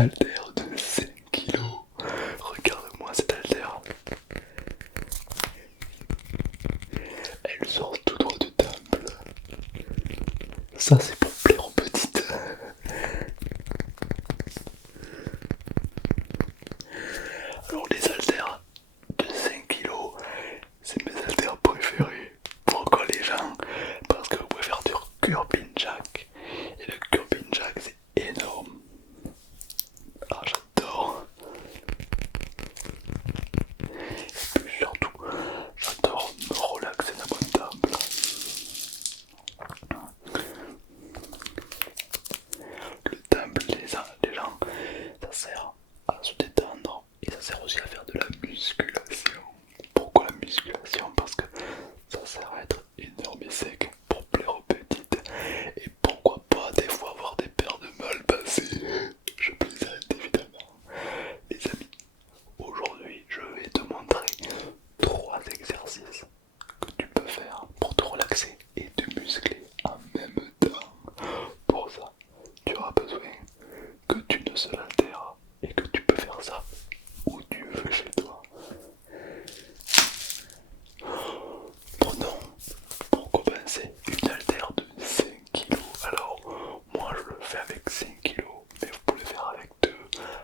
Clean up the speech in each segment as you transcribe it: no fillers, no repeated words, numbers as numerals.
haltère de 5 kilos. Regarde-moi cette haltère. Elle sort tout droit du temple. Ça c'est pour plaire aux petites. Alors les haltères de 5 kilos, c'est mes haltères préférés. Pourquoi les gens? Parce que vous pouvez faire du curping jack. Et le curping jack c'est énorme. Ah j'adore. Et puis surtout, j'adore me relaxer dans mon temple. Le temple, les gens, ça sert à se détendre et ça sert aussi à faire de la musculation. Pourquoi la musculation? Parce que ça sert à être énorme et sec pour plaire aux petites. Et pourquoi pas des fois avoir des paires de mal passées. Je plaisante évidemment. Les amis, aujourd'hui je vais te montrer 3 exercices que tu peux faire pour te relaxer et te muscler en même temps. Pour ça, tu auras besoin que tu ne seul haltères et que tu peux faire ça où tu veux chez toi. Prenons pour commencer une haltère de 5 kilos. Alors, moi je le fais avec 5 kilos, mais vous pouvez le faire avec 2,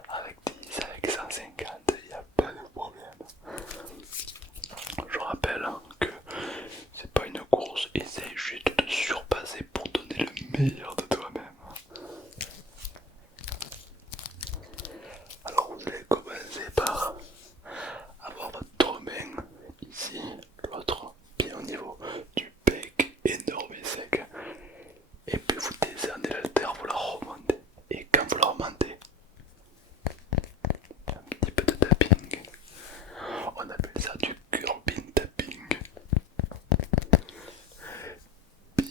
avec 10, avec 150, il n'y a pas de problème. Je rappelle que c'est pas une course, essaye juste de te surpasser pour donner le meilleur de toi-même. Alors vous allez commencer par avoir votre main ici, l'autre bien au niveau du bec énorme et sec. Et puis vous descendez l'haltère, vous la remontez. Et quand vous la remontez, un petit peu de tapping. On appelle ça du curping tapping. Bien.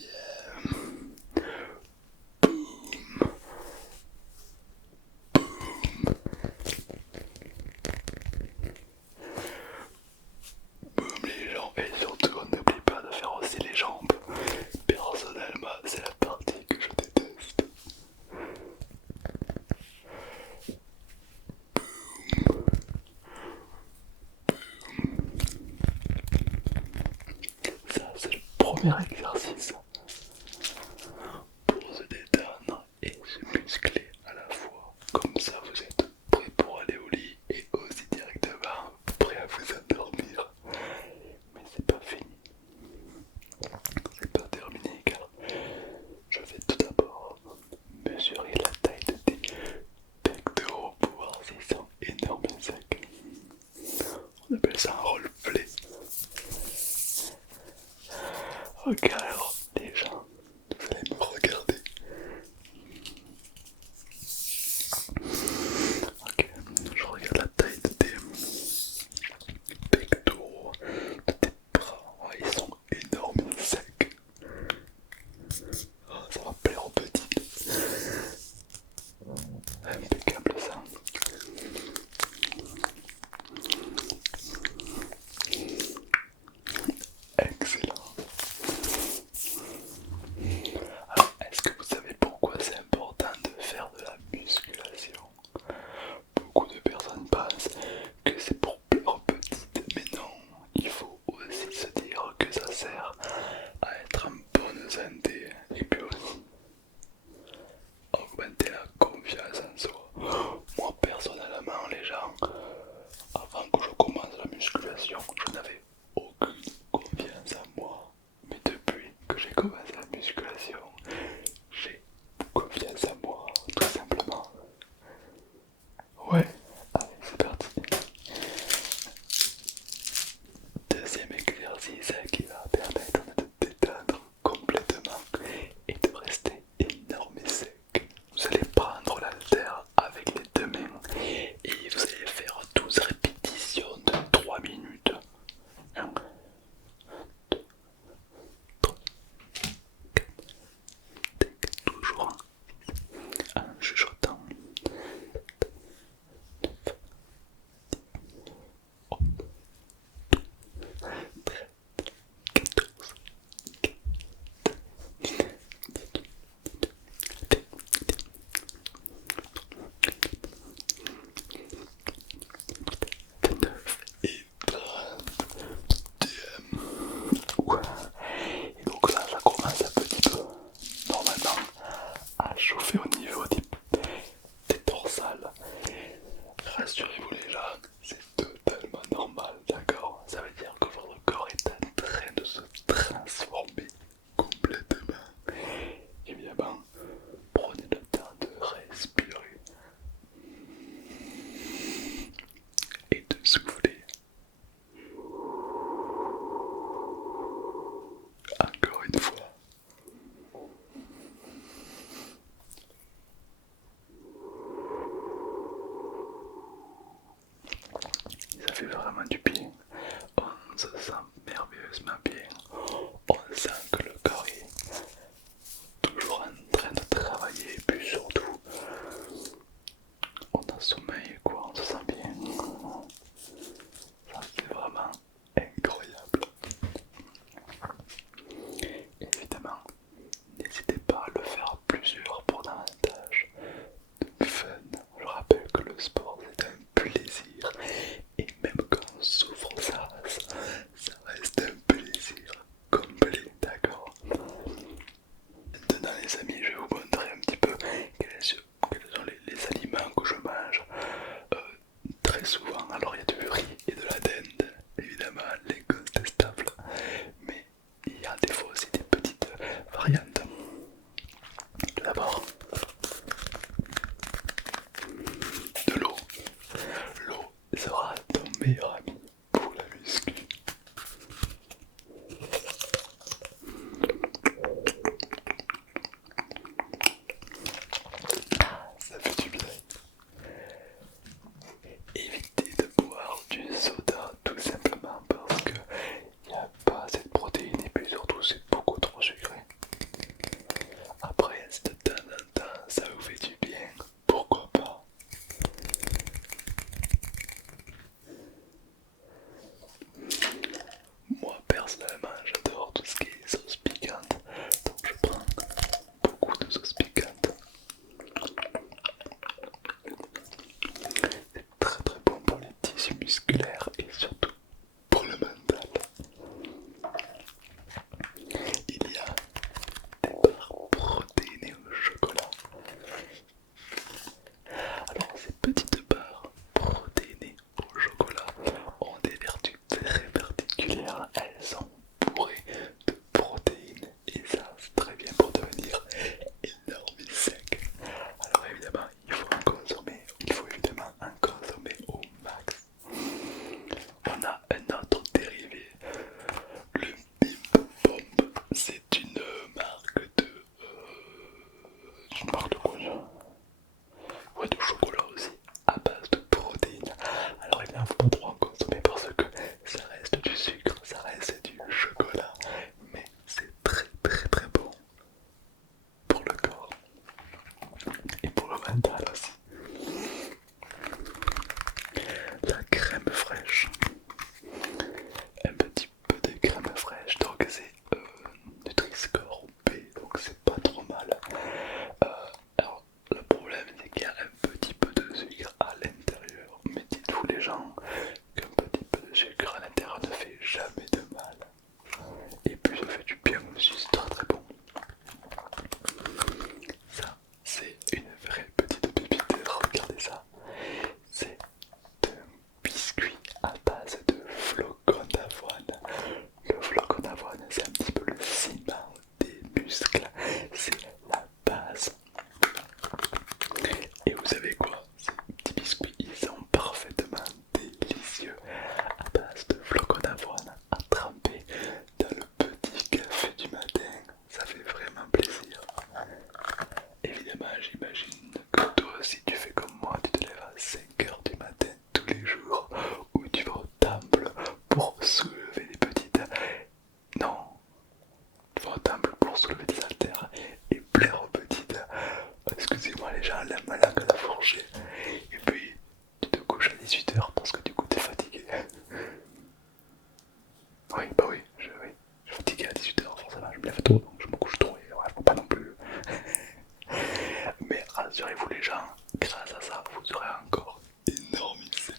rassurez-vous les gens, grâce à ça, vous aurez encore énorme sec.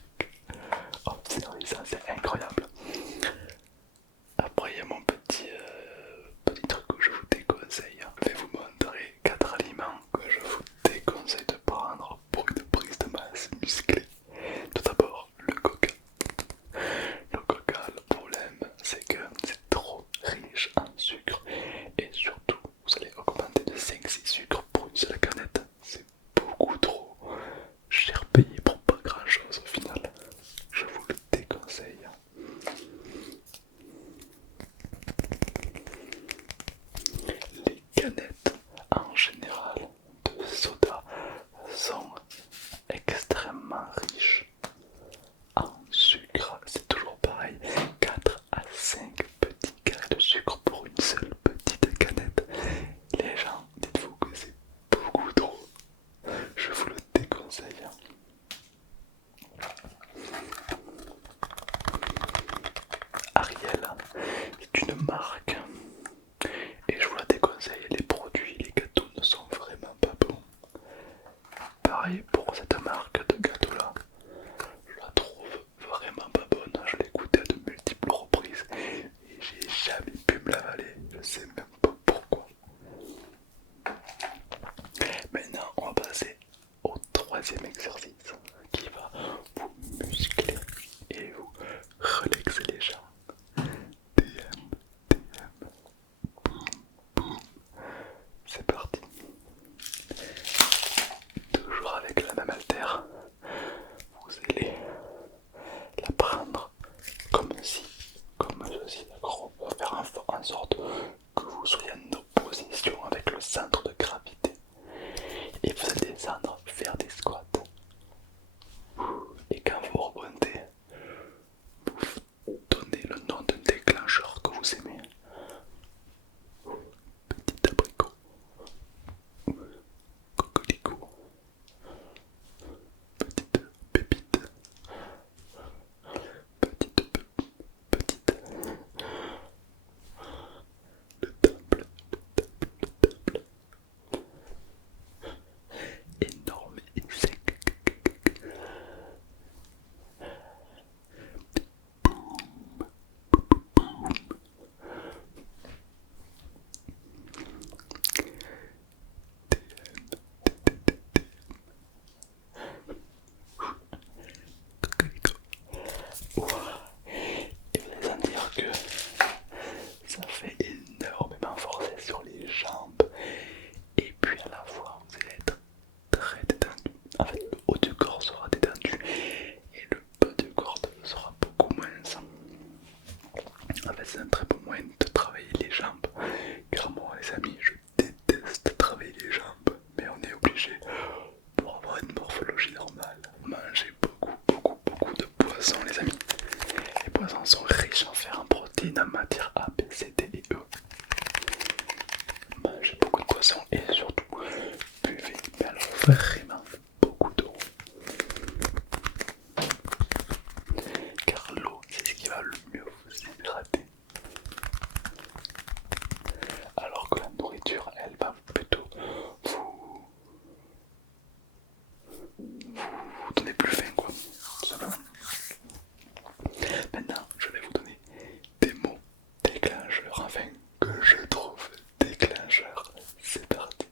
Observez ça, c'est incroyable. Après, il y a mon petit truc que je vous déconseille. Je vais vous montrer 4 aliments que je vous déconseille de prendre pour une prise de masse musclée. Tout d'abord, le coca. Le coca, le problème, c'est que c'est trop riche en sucre et surtout, vous allez augmenter de 5-6 sucres pour une seule canette. C'est beaucoup trop cher payé pour pas grand chose au final. Je vous le déconseille. Les canettes en général de soda sont extrêmement riches en sucre. C'est toujours pareil, 4 à 5 petits carrés de sucre pour une seule petite canette. Les gens, dites-vous que c'est beaucoup trop. Je vous le déconseille. Ariel, c'est une marque et je vous la déconseille. Les produits, les gâteaux ne sont vraiment pas bons. Pareil pour cette marque de gâteau là, je la trouve vraiment pas bonne. Je l'ai goûtée à de multiples reprises et j'ai jamais pu me l'avaler. Je sais même pas pourquoi. Maintenant, on va passer au troisième exercice qui va vous muscler et vous relaxer les jambes. TM, TM, boum. C'est parti. Toujours avec la même haltère, vous allez la prendre comme ceci, d'accord? On va faire en sorte que vous soyez en opposition avec le centre de gravité. Et vous allez descendre, faire des squats. Et quand vous rebondez, vous donnez le nom d'un déclencheur que vous aimez. Petit abricot, coquelicot, petite pépite, petite, le temple, énorme et sec. Et vous allez sentir que ça fait énormément forcer sur les jambes. Et puis à la fois, vous allez être très détendu. En fait, le haut du corps sera détendu et le bas du corps sera beaucoup moins. En fait, c'est un très bon moyen de travailler les jambes. Car moi, les amis, je déteste travailler les jambes, mais on est obligé pour avoir une morphologie normale. Manger beaucoup de poissons, les amis. Les poissons sont riches en fer, en protéines, en matière A, B, C, D et E. Mangez beaucoup de poissons et surtout buvez, mais alors vraiment beaucoup d'eau. Car l'eau, c'est ce qui va le mieux vous hydrater. Alors que la nourriture, elle va plutôt vous donner plus faim, quoi. Tout simplement. Maintenant, je vais vous donner des mots déclencheurs, enfin, que je trouve déclencheurs. C'est parti.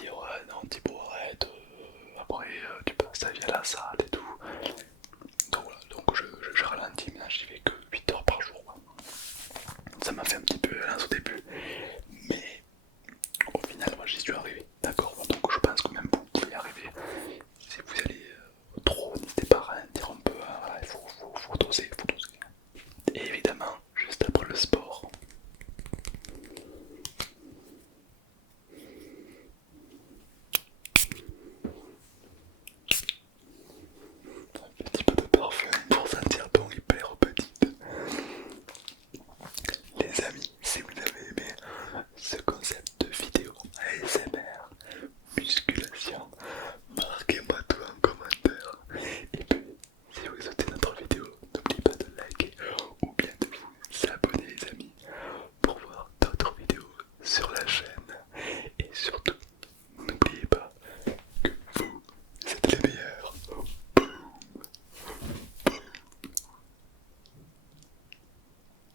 dit ouais non Thibaut arrête, après tu passes ta vie à la salle et tout. Donc voilà, donc je ralentis, maintenant j'y vais que 8 heures par jour quoi. Ça m'a fait un petit peu lance au début, mais au final moi j'y suis arrivé.